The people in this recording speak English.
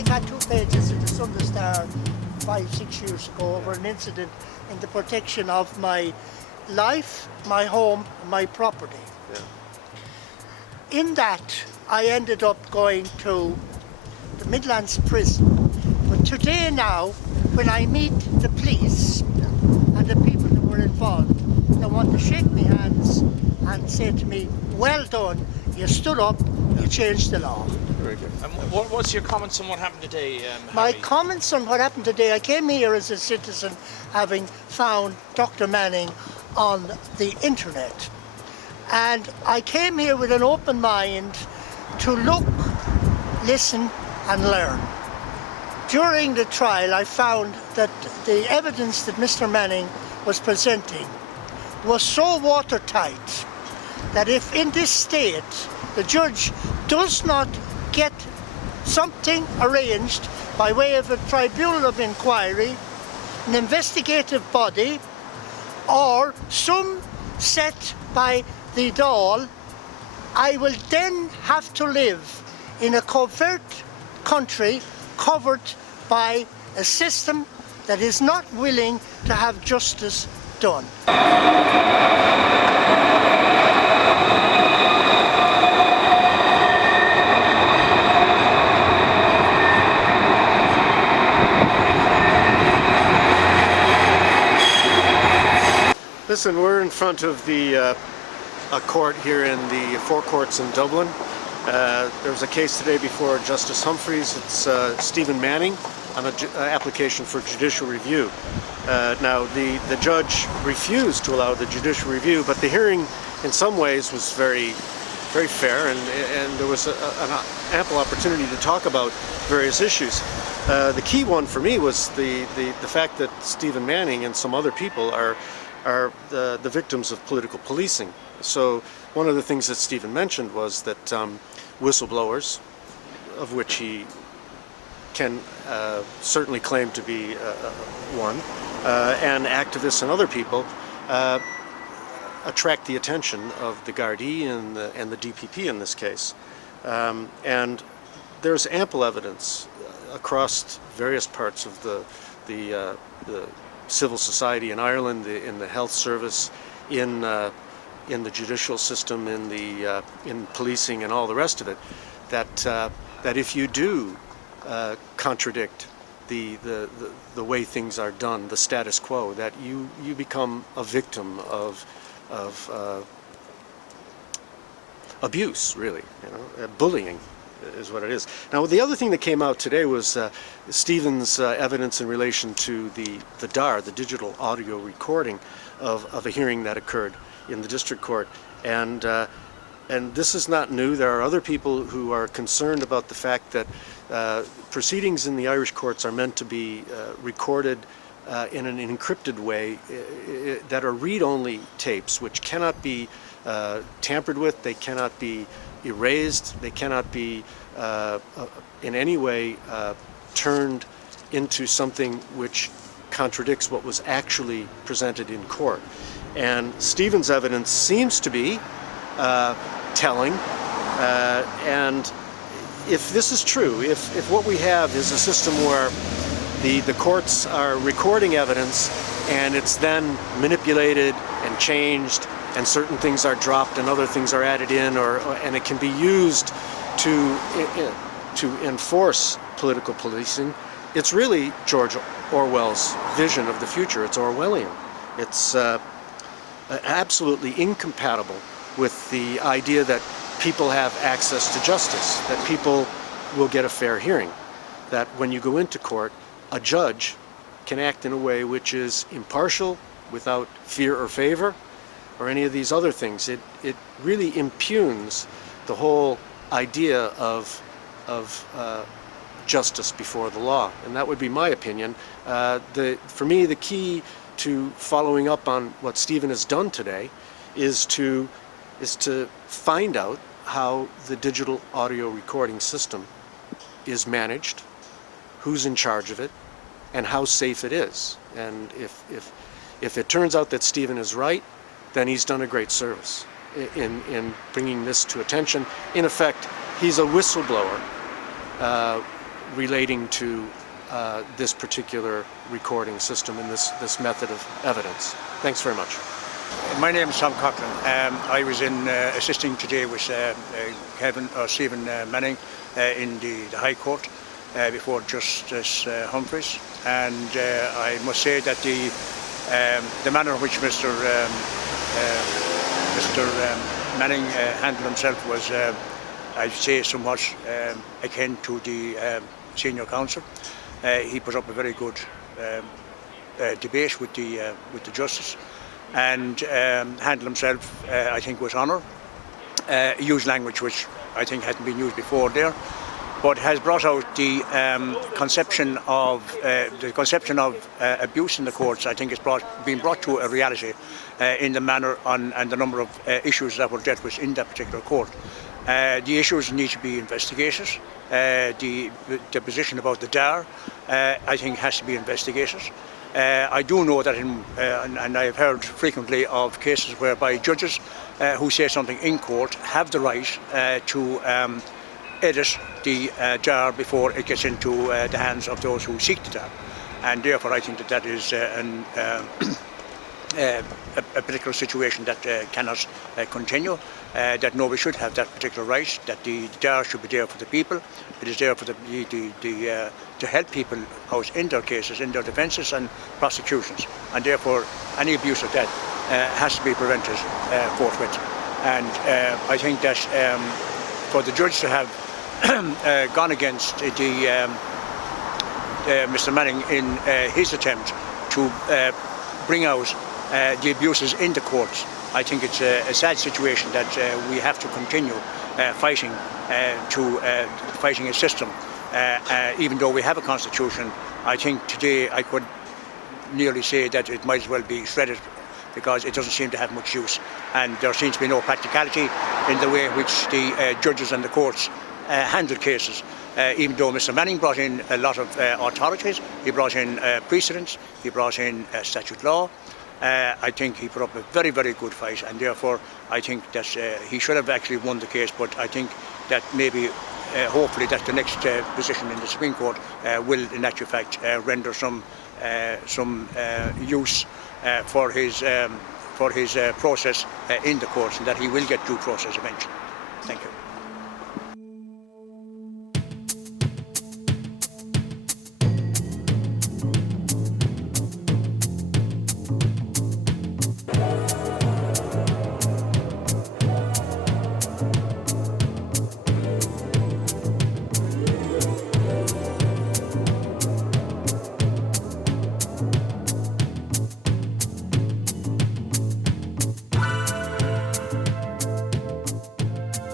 I got 2 pages in the Sunday Star 5-6 years ago over an incident in the protection of my life, my home, my property. In that, I ended up going to the Midlands prison. But today now, when I meet the police and the people that were involved, they want to shake my hands and say to me, well done, you stood up, you changed the law. Very good. And what's your comments on what happened today, My Harry? comments on what happened today, I came here as a citizen having found Dr. Manning on the internet. And I came here with an open mind to look, listen and learn. During the trial, I found that the evidence that Mr. Manning was presenting was so watertight that if in this state the judge does not get something arranged by way of a tribunal of inquiry, an investigative body, or some set by the Dáil, I will then have to live in a covert country covered by a system that is not willing to have justice done. Listen, we're in front of the a court here in the Four Courts in Dublin. There was a case today before Justice Humphreys. It's Stephen Manning on an application for judicial review. Now, the judge refused to allow the judicial review, but the hearing in some ways was very fair, and there was an ample opportunity to talk about various issues. The key one for me was the fact that Stephen Manning and some other people are the victims of political policing. So one of the things that Stephen mentioned was that whistleblowers, of which he can certainly claim to be one, and activists and other people attract the attention of the Gardaí and the DPP in this case. And there's ample evidence across various parts of the civil society in Ireland, in the health service, in the judicial system, in policing and all the rest of it, that if you do contradict the way things are done, the status quo, that you become a victim of abuse, really, bullying is what it is. Now, the other thing that came out today was Stephen's evidence in relation to the DAR, the digital audio recording of a hearing that occurred in the district court, and this is not new. There are other people who are concerned about the fact that proceedings in the Irish courts are meant to be recorded in an encrypted way that are read-only tapes, which cannot be tampered with, they cannot be erased, they cannot be in any way turned into something which contradicts what was actually presented in court. And Stephen's evidence seems to be telling, and if this is true, if what we have is a system where the courts are recording evidence and it's then manipulated and changed, and certain things are dropped and other things are added in, and it can be used to enforce political policing, it's really George Orwell's vision of the future. It's Orwellian. It's absolutely incompatible with the idea that people have access to justice, that people will get a fair hearing, that when you go into court, a judge can act in a way which is impartial, without fear or favor, or any of these other things. It really impugns the whole idea of justice before the law, and that would be my opinion. For me, the key to following up on what Stephen has done today is to find out how the digital audio recording system is managed, who's in charge of it, and how safe it is. And if it turns out that Stephen is right, then he's done a great service in bringing this to attention. In effect, he's a whistleblower relating to this particular recording system and this method of evidence. Thanks very much. My name is Tom Coughlin. I was in assisting today with Stephen Manning in the High Court before Justice Humphreys, and I must say that the manner in which Mr. Manning handled himself was, I'd say, somewhat akin to the senior counsel. He put up a very good debate with the justice, and handled himself, I think, with honour. Used language which I think hadn't been used before there, but has brought out the conception of abuse in the courts. I think it's been brought to a reality in the manner and the number of issues that were dealt with in that particular court. The issues need to be investigated. The position about the DAR, I think, has to be investigated. I do know that, and I have heard frequently of cases whereby judges who say something in court have the right to edit the DAR before it gets into the hands of those who seek the DAR. And therefore I think that is a particular situation that cannot continue, that nobody should have that particular right, that the DAR should be there for the people. It is there for to help people out in their cases, in their defences and prosecutions, and therefore any abuse of that has to be prevented forthwith. And I think that for the judge to have gone against Mr. Manning in his attempt to bring out the abuses in the courts, I think it's a sad situation that we have to continue fighting a system. Even though we have a constitution, I think today I could nearly say that it might as well be shredded, because it doesn't seem to have much use, and there seems to be no practicality in the way in which the judges and the courts handle cases. Even though Mr. Manning brought in a lot of authorities, he brought in precedents, he brought in statute law. I think he put up a very, very good fight, and therefore I think that he should have actually won the case. But I think that maybe, hopefully, that the next position in the Supreme Court will, in actual fact, render some use for his process in the courts, and that he will get due process eventually. Thank you.